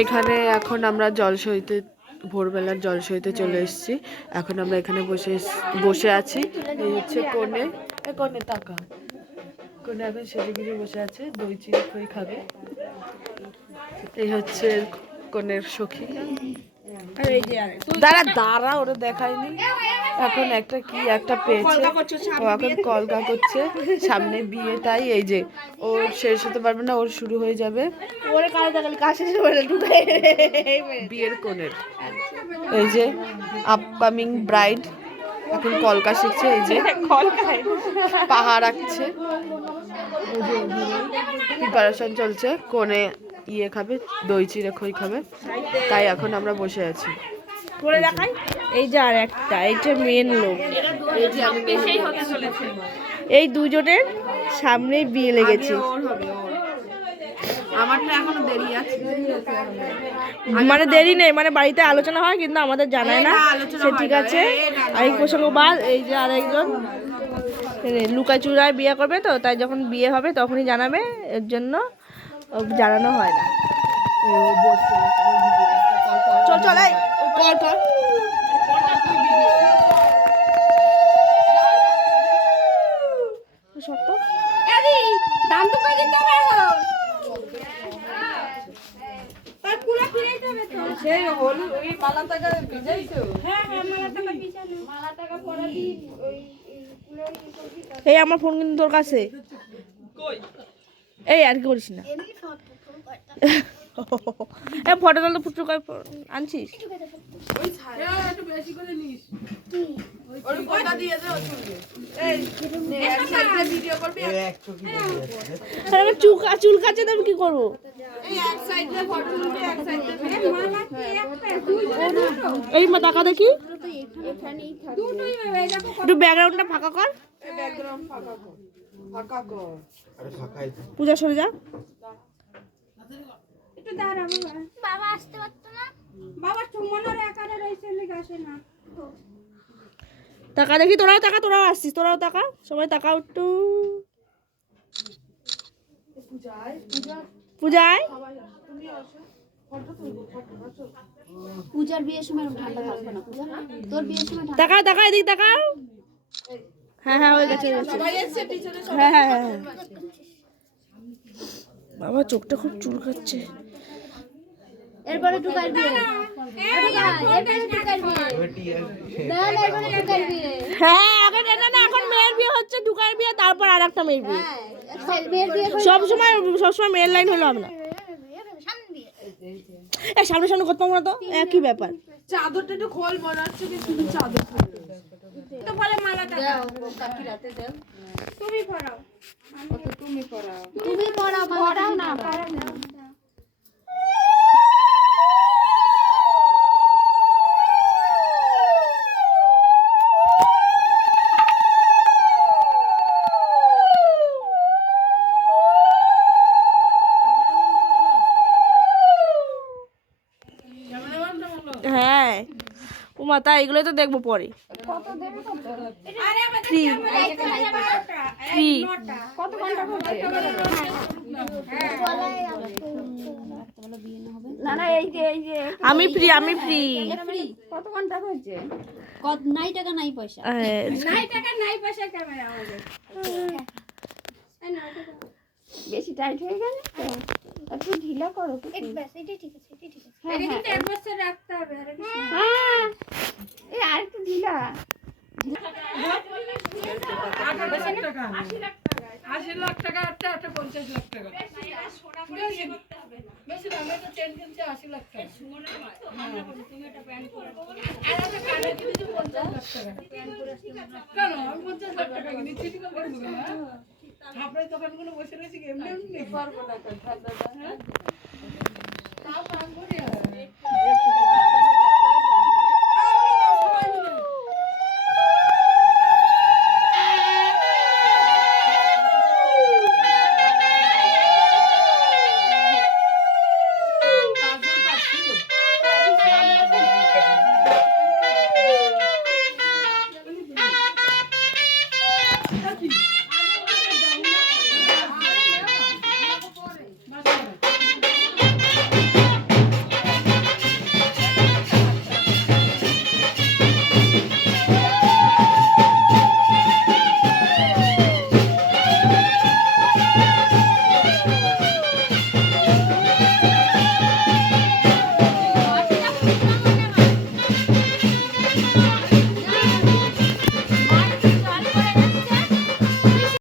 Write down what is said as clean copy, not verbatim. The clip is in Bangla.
এখানে এখন আমরা জলসইতে ভোরবেলার জলসইতে চলে এসেছি। এখন আমরা এখানে বসে আছি। এই হচ্ছে কোণে, কোণে টাকা কোণে এখন সেজে বসে আছে, দই চিড়ে খই খাবে। এই হচ্ছে কোণের সখী। দাঁড়া দাঁড়া, ওরা দেখায়নি। এখন একটা পেয়েছে, ও এখন কলকা করছে। সামনে বিয়ে, তাই এই যে ওর শেষ হতে পারবে না, ওর শুরু হয়ে যাবে বিয়ের কোণের। এই যে আপকামিং ব্রাইড এখন কলকা শিখছে। এই যে পাহাড় আঁকছে, প্রিপারেশন চলছে। কোণে ইয়ে খাবে, দই চিড়ে খই খাবে, তাই এখন আমরা বসে আছি। এই যে আর একটা, এই যে মেন লোক, এই দুজনের সামনে বিয়ে লেগেছে। আমারটা এখনো দেরি আছে, মানে দেরি নেই, মানে বাড়িতে আলোচনা হয় কিন্তু আমাদের জানায় না, সে ঠিক আছে। আর এই প্রসঙ্গ বাদ, এই যে আরেকজন লুকাচুরায় বিয়ে করবে, তো তাই যখন বিয়ে হবে তখনই জানাবে, এর জন্য জানানো হয় না। চল চল এই আমার ফোন কিন্তু তোর কাছে, এই আর কি করিস না। ফটো তুলতে ফুটো করে আনছিস। চুল কাছে আমি কি করবো? এই মা টাকা দেখি, একটু ব্যাকগ্রাউন্ডটা ফাঁকা কর। পূজা সরে যা। বাবা আসতে পারতো না, বাবা সুমনের একারে রইছে, লিখে আসে না। টাকা দেখি, তোরাও টাকা, তোরাও আসছিস, তোরাও টাকা, সবাই টাকা একটু। পূজায় পূজার বিয়ের সময় ঠান্ডা থাকবে না, পূজা তোর বিয়ের সময় টাকা টাকা, এদিক টাকাও। হ্যাঁ হ্যাঁ হয়ে গেছে, হ্যাঁ হ্যাঁ হ্যাঁ। বাবা চোখটা খুব চুলকাচ্ছে। এরপরে টুকার বিয়ে, হ্যাঁ এখন মেয়ের বিয়ে হচ্ছে, টুকার বিয়ে, তারপর আর একটা মেয়ের বিয়ে। সবসময় মেয়ের লাইন হলো হবে না। সামনে সামনে করতে পারবো না তো, একই ব্যাপার। চাদরটা একটু খোল, মনে হচ্ছে কি শুধু চাদর তো বলে মালাটা দাও, তুমি পরাও, তুমি পরাও না। হ্যাঁ ও মাতা, এগুলোই তো দেখবো পরে। ফ্রি ফ্রি আমি ফ্রি কত ঘন্টা হয়েছে? নাই টাকা নাই পয়সা, নাই পয়সা ক্যামেরা আমাদের বেশি টাইট হয়ে গেল, একটু ঢিলা করো। এটাই ঠিক আছে, এটাই ঠিক আছে। এটা কিন্তু এক বছর রাখতে হবে। হ্যাঁ এই আরেকটু ঢিলা। 80 লাখ টাকা একটা 50 লাখ টাকা বেশি দাম, এটা চেন কিনছে 80 লাখ টাকা। তুমি একটা প্যান্ট পরে একটা কানে কিনেছি 50 লাখ টাকা। কেন আমি 50 লাখ টাকা কিনি, চিঠি করে দেবো না? আপনার দোকানগুলো বসে রয়েছে, এমনি পারবো না।